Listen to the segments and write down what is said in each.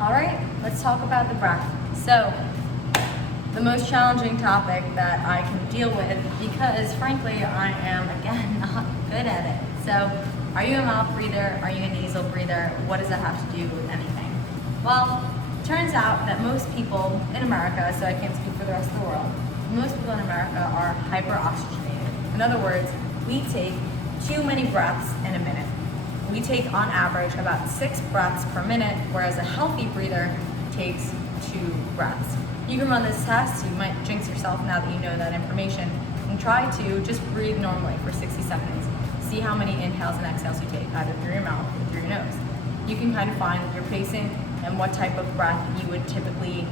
All right, let's talk about the breath. So, the most challenging topic that I can deal with, because frankly, I am, again, not good at it. So, are you a mouth breather? Are you a nasal breather? What does that have to do with anything? Well, it turns out that most people in America, so I can't speak for the rest of the world, most people in America are hyperoxygenated. In other words, we take too many breaths in a minute. We take, on average, about 6 breaths per minute, whereas a healthy breather takes 2 breaths. You can run this test. You might jinx yourself now that you know that information, and try to just breathe normally for 60 seconds. See how many inhales and exhales you take, either through your mouth or through your nose. You can kind of find your pacing and what type of breath you would typically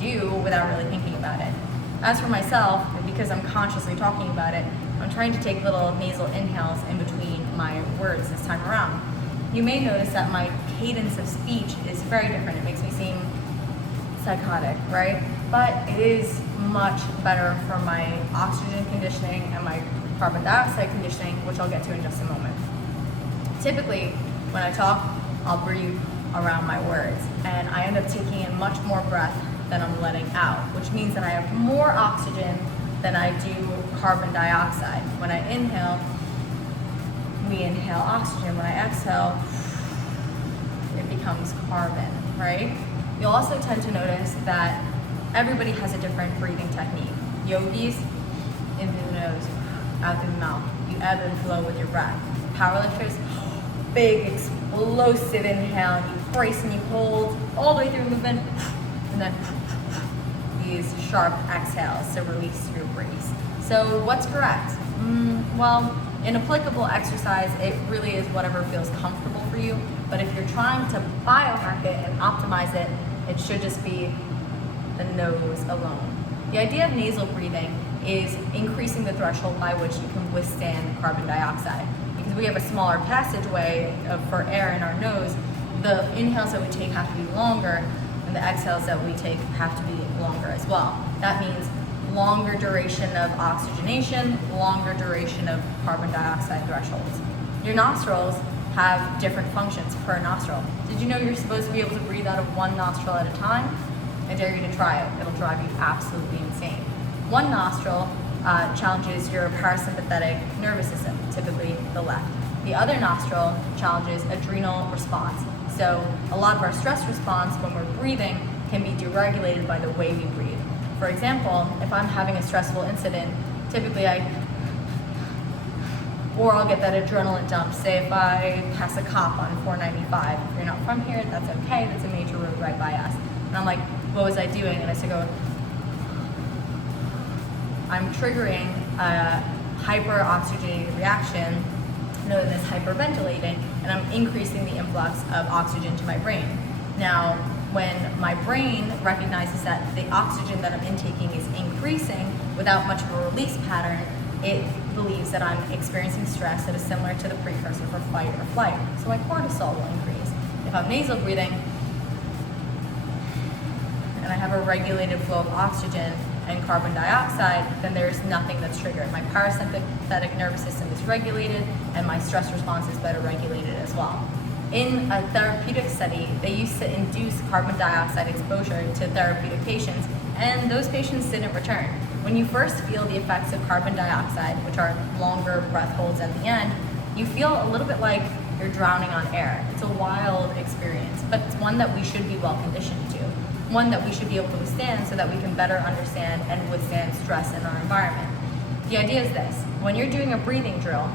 do without really thinking about it. As for myself, because I'm consciously talking about it, I'm trying to take little nasal inhales in between my words this time around. You may notice that my cadence of speech is very different. It makes me seem psychotic, right? But it is much better for my oxygen conditioning and my carbon dioxide conditioning, which I'll get to in just a moment. Typically, when I talk, I'll breathe around my words, and I end up taking in much more breath than I'm letting out, which means that I have more oxygen than I do carbon dioxide. When I inhale, we inhale oxygen. When I exhale, it becomes carbon, right? You'll also tend to notice that everybody has a different breathing technique. Yogis, in through the nose, out through the mouth. You ebb and flow with your breath. Powerlifters, big, explosive inhale. You brace and you hold all the way through movement, and then these sharp exhales to release your brace. So what's correct? Well, in applicable exercise, it really is whatever feels comfortable for you. But if you're trying to biohack it and optimize it, it should just be the nose alone. The idea of nasal breathing is increasing the threshold by which you can withstand carbon dioxide. Because we have a smaller passageway for air in our nose, the inhales that we take have to be longer, and the exhales that we take have to be longer as well. That means longer duration of oxygenation, longer duration of carbon dioxide thresholds. Your nostrils have different functions per nostril. Did you know you're supposed to be able to breathe out of one nostril at a time? I dare you to try it. It'll drive you absolutely insane. One nostril challenges your parasympathetic nervous system, typically the left. The other nostril challenges adrenal response. So a lot of our stress response when we're breathing can be deregulated by the way we breathe. For example, if I'm having a stressful incident, typically I'll get that adrenaline dump. Say if I pass a cop on 495. If you're not from here, that's okay. That's a major road right by us. And I'm like, what was I doing? And I start going, I'm triggering a hyperoxygenated reaction known as hyperventilating, and I'm increasing the influx of oxygen to my brain. Now, when my brain recognizes that the oxygen that I'm intaking is increasing without much of a release pattern, it believes that I'm experiencing stress that is similar to the precursor for fight or flight. So my cortisol will increase. If I'm nasal breathing and I have a regulated flow of oxygen and carbon dioxide, then there's nothing that's triggered. My parasympathetic nervous system is regulated, and my stress response is better regulated as well. In a therapeutic study, they used to induce carbon dioxide exposure to therapeutic patients, and those patients didn't return. When you first feel the effects of carbon dioxide, which are longer breath holds at the end, you feel a little bit like you're drowning on air. It's a wild experience, but it's one that we should be well conditioned to. One that we should be able to withstand so that we can better understand and withstand stress in our environment. The idea is this: when you're doing a breathing drill,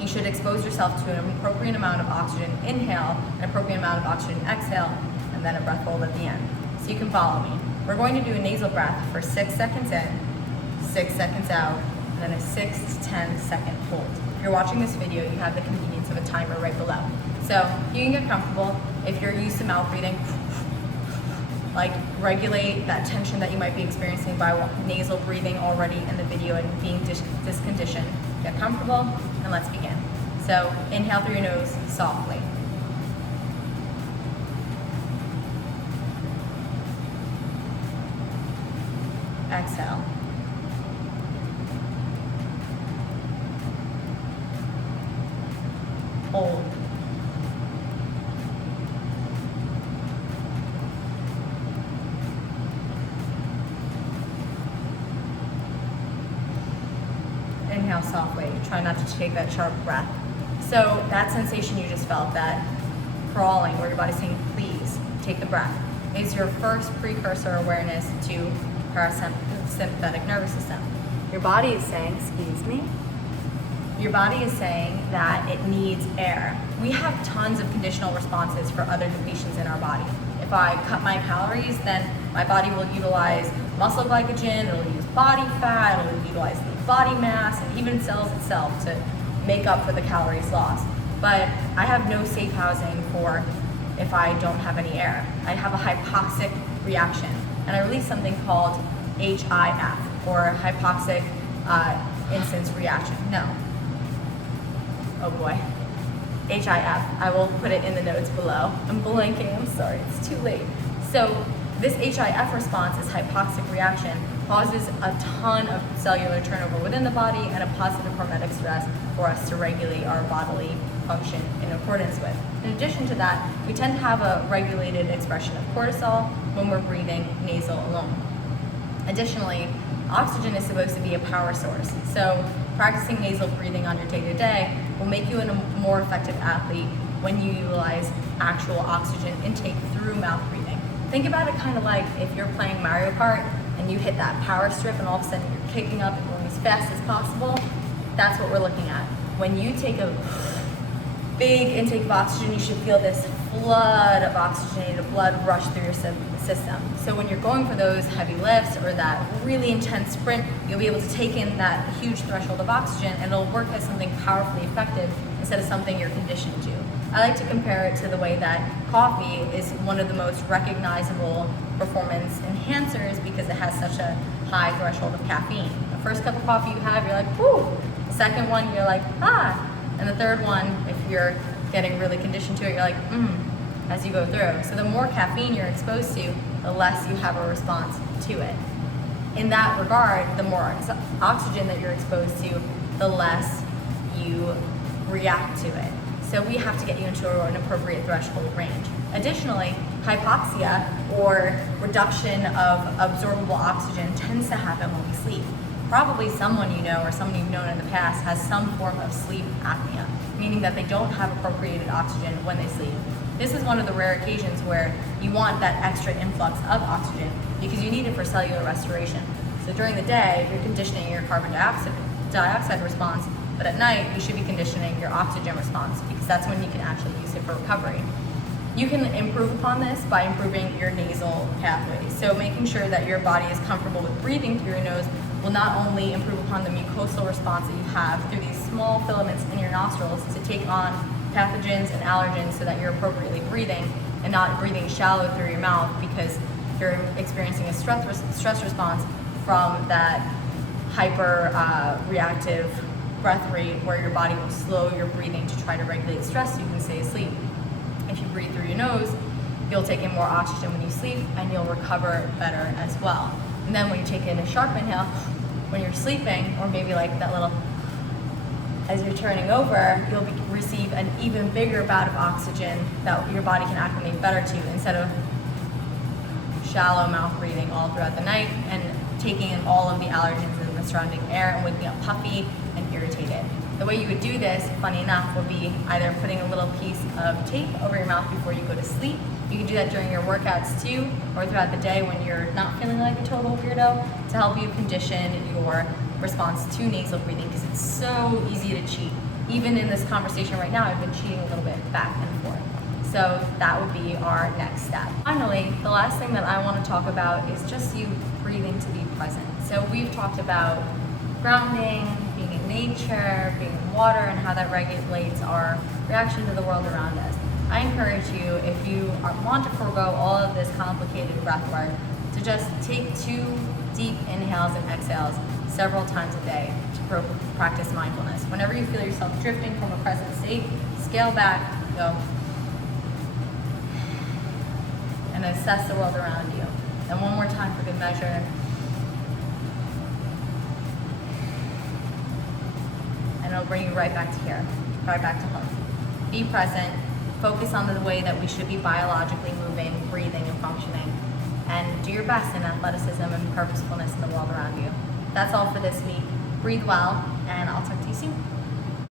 you should expose yourself to an appropriate amount of oxygen inhale, an appropriate amount of oxygen exhale, and then a breath hold at the end. So you can follow me. We're going to do a nasal breath for 6 seconds in, 6 seconds out, and then a 6 to 10 second hold. If you're watching this video, you have the convenience of a timer right below. So you can get comfortable. If you're used to mouth breathing, like regulate that tension that you might be experiencing by nasal breathing already in the video and being disconditioned. Get comfortable, and let's begin. So inhale through your nose softly. Exhale. Hold. inhale softly. Try not to take that sharp breath. So that sensation you just felt, that crawling where your body's saying, please take the breath, is your first precursor awareness to parasympathetic nervous system. Your body is saying, excuse me? Your body is saying that it needs air. We have tons of conditional responses for other depletions in our body. If I cut my calories, then my body will utilize muscle glycogen, it'll use body fat, it'll utilize the body mass, and even cells itself to make up for the calories lost. But I have no safe housing for if I don't have any air. I have a hypoxic reaction, and I release something called HIF, or hypoxic instance reaction. No. Oh boy. HIF. I will put it in the notes below. I'm blanking, I'm sorry, it's too late. So this HIF response, this hypoxic reaction, causes a ton of cellular turnover within the body and a positive hormetic stress for us to regulate our bodily function in accordance with. In addition to that, we tend to have a regulated expression of cortisol when we're breathing nasal alone. Additionally, oxygen is supposed to be a power source. So practicing nasal breathing on your day-to-day will make you a more effective athlete when you utilize actual oxygen intake through mouth breathing. Think about it kind of like if you're playing Mario Kart and you hit that power strip and all of a sudden you're kicking up and going as fast as possible. That's what we're looking at. When you take a big intake of oxygen, you should feel this flood of oxygenated blood rush through your system. So when you're going for those heavy lifts or that really intense sprint, you'll be able to take in that huge threshold of oxygen and it'll work as something powerfully effective instead of something you're conditioned to. I like to compare it to the way that coffee is one of the most recognizable performance enhancers because it has such a high threshold of caffeine. The first cup of coffee you have, you're like, whoo. The second one, you're like, ah. And the third one, if you're getting really conditioned to it, you're like, as you go through. So the more caffeine you're exposed to, the less you have a response to it. In that regard, the more oxygen that you're exposed to, the less you react to it. So we have to get you into an appropriate threshold range. Additionally, hypoxia, or reduction of absorbable oxygen, tends to happen when we sleep. Probably someone you know or someone you've known in the past has some form of sleep apnea, meaning that they don't have appropriated oxygen when they sleep. This is one of the rare occasions where you want that extra influx of oxygen because you need it for cellular restoration. So during the day, you're conditioning your carbon dioxide response, but at night, you should be conditioning your oxygen response because that's when you can actually use it for recovery. You can improve upon this by improving your nasal pathways. So making sure that your body is comfortable with breathing through your nose will not only improve upon the mucosal response that you have through these small filaments in your nostrils to take on pathogens and allergens so that you're appropriately breathing and not breathing shallow through your mouth because you're experiencing a stress response from that hyper reactive breath rate where your body will slow your breathing to try to regulate stress so you can stay asleep. If you breathe through your nose, you'll take in more oxygen when you sleep and you'll recover better as well. And then when you take in a sharp inhale, when you're sleeping, or maybe like that little, as you're turning over, you'll receive an even bigger bout of oxygen that your body can acclimate better to instead of shallow mouth breathing all throughout the night and taking in all of the allergens in the surrounding air and waking up puffy and irritated. The way you would do this, funny enough, would be either putting a little piece of tape over your mouth before you go to sleep. You can do that during your workouts too, or throughout the day when you're not feeling like a total weirdo, to help you condition your response to nasal breathing because it's so easy to cheat. Even in this conversation right now, I've been cheating a little bit back and forth. So that would be our next step. Finally, the last thing that I want to talk about is just you breathing to be present. So we've talked about grounding, being in nature, being in water, and how that regulates our reaction to the world around us. I encourage you, if you want to forego all of this complicated breath work, to just take 2 deep inhales and exhales several times a day to practice mindfulness. Whenever you feel yourself drifting from a present state, scale back, go, and assess the world around you. And one more time for good measure. And it'll bring you right back to here, right back to home. Be present, focus on the way that we should be biologically moving, breathing, and functioning, and do your best in athleticism and purposefulness in the world around you. That's all for this week. breathe well, and I'll talk to you soon.